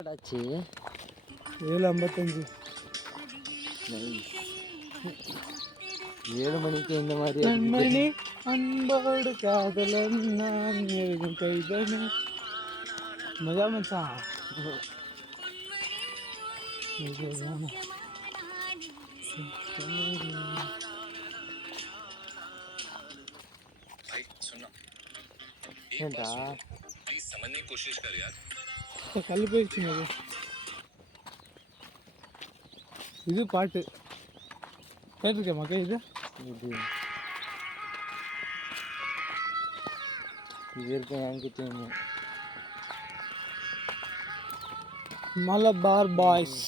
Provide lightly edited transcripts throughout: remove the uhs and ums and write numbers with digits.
7:55. 7 மணிக்கு இந்த மாதிரி கண்மணி அன்போடு காதலன் நான் எழுதும் கைதனே மஜா மச்சான். ஏன்டா கல் போயிடுச்சுங்க அது. இது பாட்டு கேட்டிருக்கேன் மக்கள். இது இருக்க என்கிட்ட மலபார் பாய்ஸ்.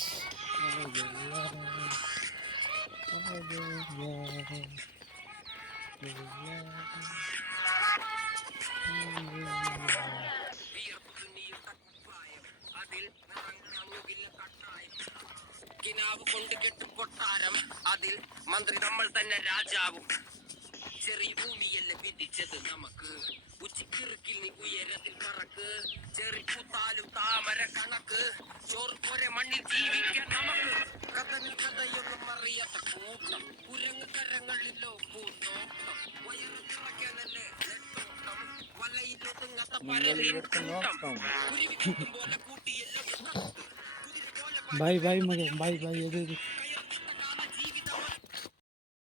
കൊണ്ട് കെട്ട് കൊട്ടാരം അതിൽ മന്ത്രി നമ്മൾ തന്നെ രാജാവും. ചെറിയ ഭൂമിയല്ല വിധിച്ചത് നമുക്ക്, ഉച്ചിക്കിറുക്കിൽ നീ ഉയരത്തിൽ പറക്ക്. ചെറി പൂത്താലും താമര കണക്ക്, ചോറ് പോരെ മണ്ണിൽ ജീവിക്കാൻ നമുക്ക്. കഥനിൽ കഥയൊന്നും അറിയാത്ത കൂട്ടം, കുരങ്ങ് കരങ്ങളിലോ പൂന്തോട്ടം. വയറ് നിറയ്ക്കാനല്ലേ നെട്ടോട്ടം, വലയിലൊതുങ്ങാത്ത പരലിൻ കൂട്ടം. കുരുവി കൂട്ടും പോലെ കൂട്ടിയെല്ലാം பாய் பாய் மகன், பாய் பாய். எது